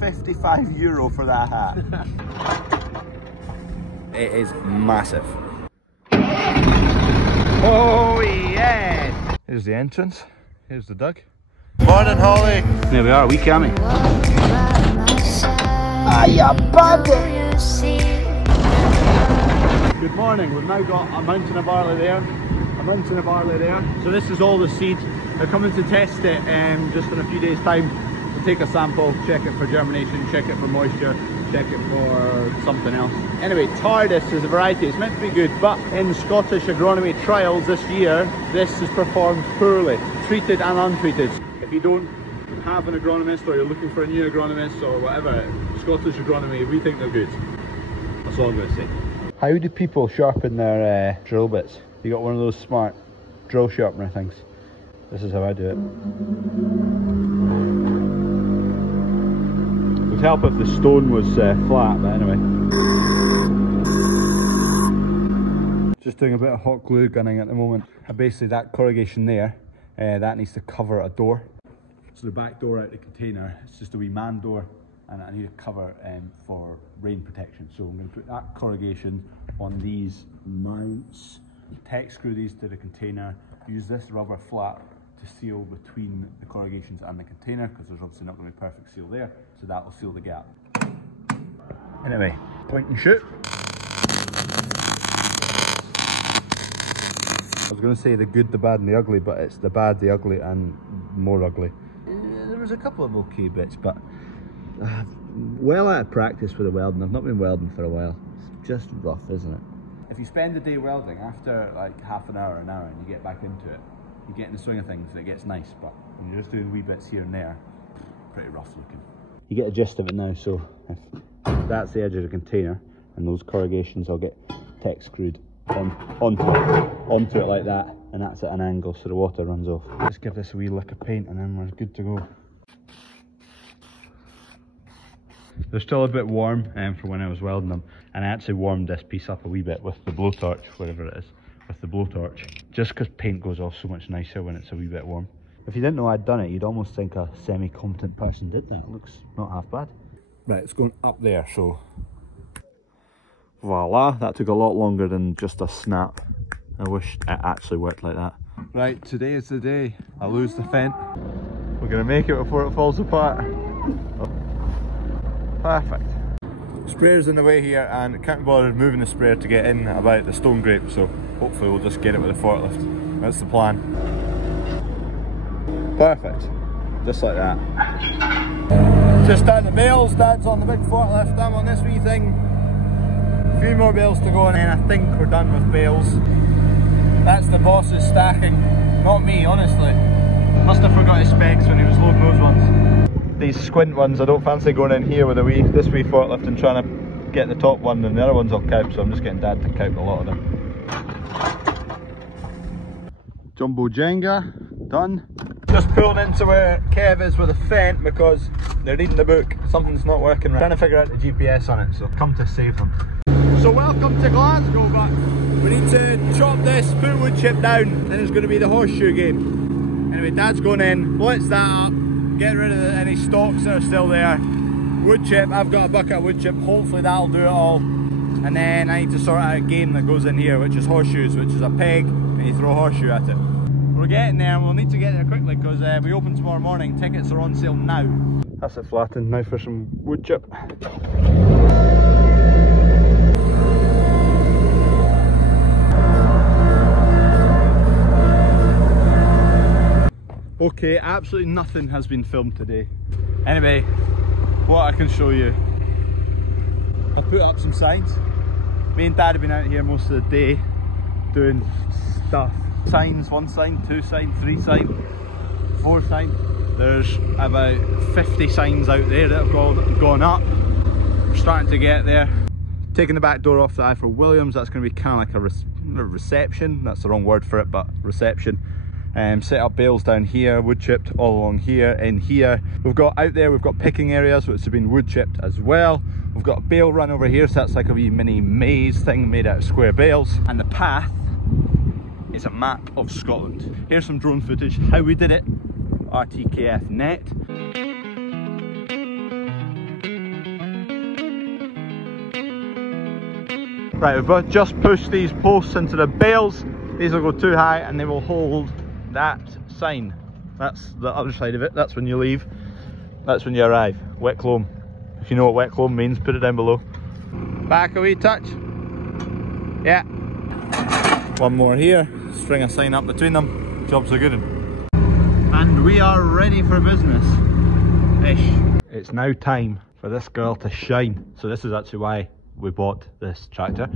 €55 for that hat. It is massive. Oh yes! Here's the entrance. Here's the dug. Morning, Holly. There we are, wee cammy. Hiya, buddy. Good morning. We've now got a mountain of barley there, a mountain of barley there. So this is all the seed. They're coming to test it just in a few days' time. We'll take a sample, check it for germination, check it for moisture, check it for something else. Anyway, Tardis is a variety. It's meant to be good, but in Scottish agronomy trials this year, this has performed poorly, treated and untreated. If you don't have an agronomist, or you're looking for a new agronomist or whatever, Scottish agronomy, we think they're good. That's all I'm going to say. How do people sharpen their drill bits? You got one of those smart drill sharpener things. This is how I do it. It would help if the stone was flat, but anyway. Just doing a bit of hot glue gunning at the moment. Basically that corrugation there, that needs to cover a door. So the back door out the container, it's just a wee man door, and I need a cover for rain protection. So I'm going to put that corrugation on these mounts, tack screw these to the container, use this rubber flap to seal between the corrugations and the container, because there's obviously not going to be a perfect seal there, so that will seal the gap. Anyway, point and shoot. I was going to say the good, the bad and the ugly, but it's the bad, the ugly and more ugly. There was a couple of okay bits, but well out of practice with the welding. I've not been welding for a while. It's just rough, isn't it? If you spend the day welding, after like half an hour, and you get back into it, you get in the swing of things and it gets nice, but when you're just doing wee bits here and there, pretty rough looking. You get a gist of it now, so if that's the edge of the container and those corrugations, I'll get tack screwed onto it like that, and that's at an angle so the water runs off. Let's give this a wee lick of paint and then we're good to go. They're still a bit warm for when I was welding them, and I actually warmed this piece up a wee bit with the blowtorch, whatever it is, with the blowtorch, just because paint goes off so much nicer when it's a wee bit warm. If you didn't know I'd done it, you'd almost think a semi-competent person did that. It looks not half bad. Right, it's going up there, so voila, that took a lot longer than just a snap. I wish it actually worked like that. Right, today is the day I lose the fent. We're going to make it before it falls apart. Oh. Perfect. Sprayer's in the way here and can't be bothered moving the sprayer to get in about the stone grape, so hopefully we'll just get it with a forklift. That's the plan. Perfect. Just like that. Just down the bales, Dad's on the big forklift, I'm on this wee thing. A few more bales to go and then I think we're done with bales. That's the boss's stacking, not me honestly. Must have forgot his specs when he was loading those ones. These squint ones, I don't fancy going in here with this wee forklift and trying to get the top one, and the other ones I'll count, so I'm just getting Dad to count a lot of them. Jumbo Jenga, done. Just pulled into where Kev is with a fent because they're reading the book. Something's not working right. Trying to figure out the GPS on it, so come to save them. So welcome to Glasgow, but we need to chop this, put wood chip down, then it's going to be the horseshoe game. Anyway, Dad's going in, blitz that up, get rid of any stalks that are still there. Wood chip, I've got a bucket of wood chip, hopefully that'll do it all. And then I need to sort out a game that goes in here, which is horseshoes, which is a peg and you throw a horseshoe at it. We're getting there and we'll need to get there quickly because we open tomorrow morning. Tickets are on sale now. That's it flattened, now for some wood chip. Okay, absolutely nothing has been filmed today. Anyway, what I can show you. I put up some signs. Me and Dad have been out here most of the day doing stuff. Signs, 1 sign, 2 sign, 3 sign, 4 sign. There's about 50 signs out there that have gone up. We're starting to get there. Taking the back door off the I for Williams, that's going to be kind of like a reception. That's the wrong word for it, but reception. Set up bales down here, wood chipped all along here, in here. We've got out there, we've got picking areas which have been wood chipped as well. We've got a bale run over here, so that's like a wee mini maze thing made out of square bales. And the path is a map of Scotland. Here's some drone footage, how we did it, RTKF net. Right, we've just pushed these posts into the bales. These will go too high and they will hold that sign. That's the other side of it. That's when you leave. That's when you arrive. Wet clone. If you know what wet clone means, put it down below. Back a wee touch. Yeah. One more here. String a sign up between them. Job's a good one. And we are ready for business. Ish. It's now time for this girl to shine. So this is actually why we bought this tractor.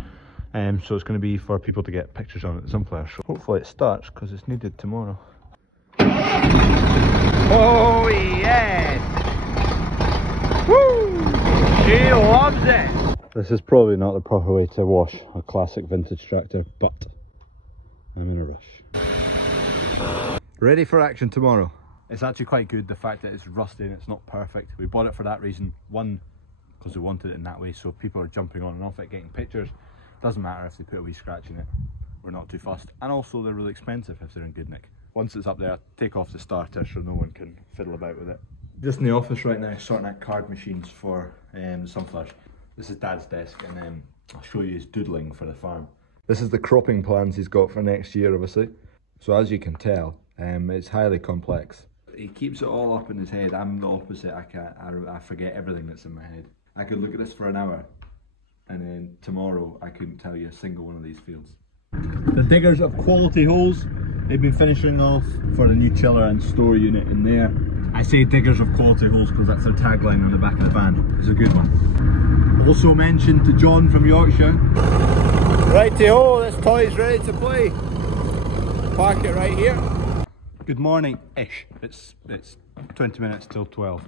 So it's going to be for people to get pictures on at the sunflower show. Hopefully it starts because it's needed tomorrow. Oh yes! Woo! She loves it! This is probably not the proper way to wash a classic vintage tractor, but I'm in a rush. Ready for action tomorrow. It's actually quite good, the fact that it's rusty and it's not perfect. We bought it for that reason. One, because we wanted it in that way, so people are jumping on and off it, getting pictures. Doesn't matter if they put a wee scratch in it, we're not too fussed. And also they're really expensive if they're in good nick. Once it's up there, take off the starter so no one can fiddle about with it. Just in the office right now, sorting out card machines for the sunflowers. This is Dad's desk, and I'll show you his doodling for the farm. This is the cropping plans he's got for next year, obviously. So as you can tell, it's highly complex. He keeps it all up in his head. I'm the opposite. I forget everything that's in my head. I could look at this for an hour, and then tomorrow I couldn't tell you a single one of these fields. The diggers have quality holes. They've been finishing off for the new chiller and store unit in there. I say diggers of quality holes because that's their tagline on the back of the van. It's a good one. Also mentioned to John from Yorkshire. Righty-ho, this toy's ready to play. Park it right here. Good morning-ish. It's 20 minutes till 12,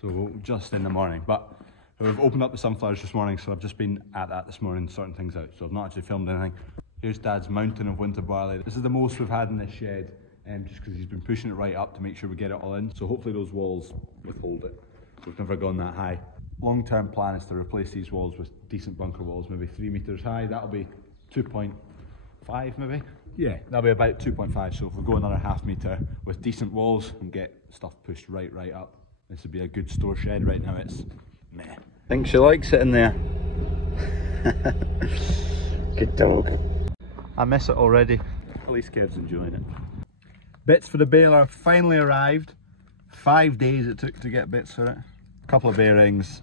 so just in the morning. But we've opened up the sunflowers this morning, so I've just been at that this morning sorting things out. So I've not actually filmed anything. Here's Dad's mountain of winter barley. This is the most we've had in this shed, just because he's been pushing it right up to make sure we get it all in. So hopefully those walls withhold it. We've never gone that high. Long-term plan is to replace these walls with decent bunker walls, maybe 3 meters high. That'll be 2.5 maybe. Yeah, that'll be about 2.5. So if we go another ½ meter with decent walls and get stuff pushed right up, this would be a good store shed. Right now it's meh. I think she likes it in there. Good dog. I miss it already. At least Kev's enjoying it. Bits for the baler finally arrived. 5 days it took to get bits for it. A couple of bearings,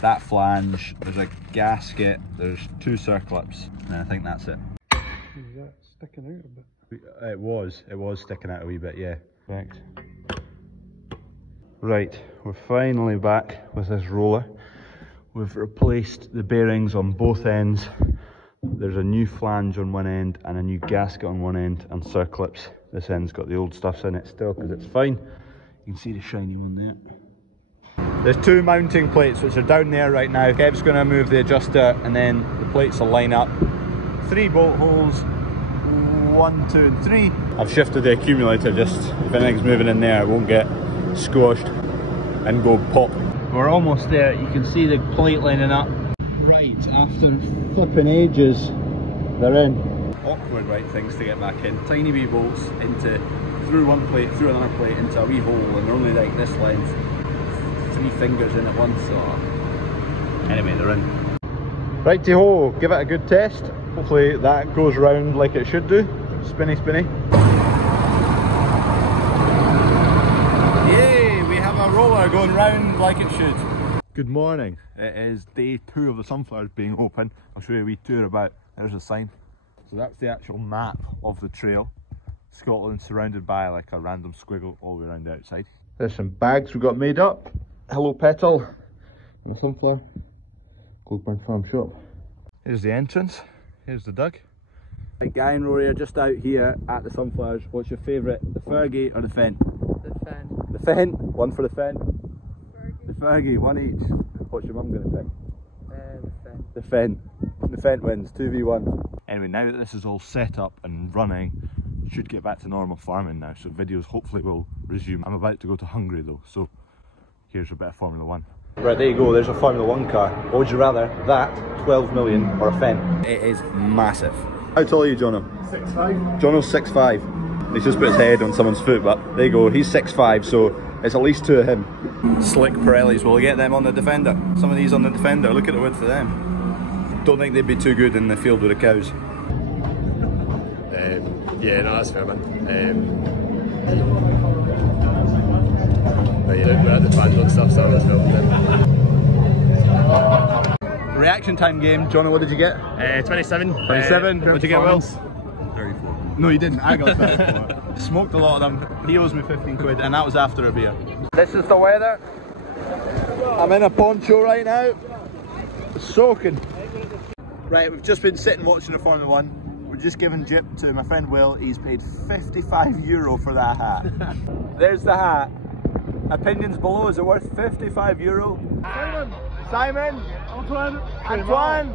that flange, there's a gasket, there's 2 circlips, and I think that's it. Is that sticking out a bit? It was sticking out a wee bit, yeah. Thanks. Right, we're finally back with this roller. We've replaced the bearings on both ends. There's a new flange on one end and a new gasket on one end, and circlips. This end's got the old stuff in it still because it's fine. You can see the shiny one there. There's 2 mounting plates which are down there right now. Kev's going to move the adjuster and then the plates will line up. 3 bolt holes, 1, 2 and 3. I've shifted the accumulator just if anything's moving in there it won't get squashed and go pop. We're almost there. You can see the plate lining up. Right, after flipping ages, they're in. Awkward right things to get back in. Tiny wee bolts into, through one plate, through another plate, into a wee hole, and they're only like this length. 3 fingers in at once, so anyway, they're in. Righty-ho, give it a good test. Hopefully that goes round like it should do. Spinny, spinny. Yay, we have a roller going round like it should. Good morning. It is day 2 of the sunflowers being open. I'll show you a wee tour about. There's a sign. So that's the actual map of the trail. Scotland surrounded by like a random squiggle all the way around the outside. There's some bags we got made up. Hello petal. And a sunflower. CrawfordsFarm Farm shop. Here's the entrance. Here's the dug. Right, Guy and Rory are just out here at the sunflowers. What's your favourite? The Fergie or the Fen? The Fen. The Fen? One for the Fen. The Fergie, 1 each. What's your mum going to pick? The Fen. The Fen. The Fen wins, 2v1. Anyway, now that this is all set up and running, should get back to normal farming now, so videos hopefully will resume. I'm about to go to Hungary though, so here's a bit of Formula 1. Right, there you go, there's a Formula 1 car. What would you rather, that, 12 million, or a Fen? It is massive. How tall are you, Jono? 6'5". Jono's 6'5". He's just put his head on someone's foot, but there you go, he's 6'5", so it's at least 2 of him. Slick Pirellis, will we get them on the Defender? Some of these on the Defender, look at the width of them. Don't think they'd be too good in the field with the cows. Yeah, no, that's fair, man. But yeah, we're at the fans and stuff, so I was filming them. Reaction time game. Johnny, what did you get? 27. 27. What did you get, Will? 34. No, you didn't. I got 34. Smoked a lot of them. He owes me 15 quid, and that was after a beer. This is the weather. I'm in a poncho right now. Soaking. Right, we've just been sitting watching the Formula 1. We're just giving Jip to my friend Will. He's paid €55 for that hat. There's the hat. Opinions below, is it worth €55? Simon! Antoine! Antoine!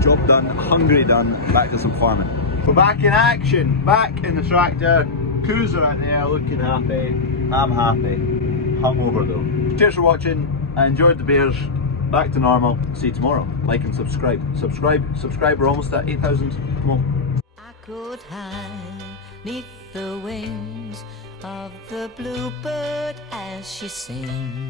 Job done, hungry done, back to some farming. We're back in action, back in the tractor. Coos are out there looking happy. I'm happy. Hungover though. Cheers for watching. I enjoyed the beers. Back to normal. See you tomorrow. Like and subscribe. Subscribe. We're almost at 8,000. Come on. I could hide 'neath the wings of the bluebird as she sings.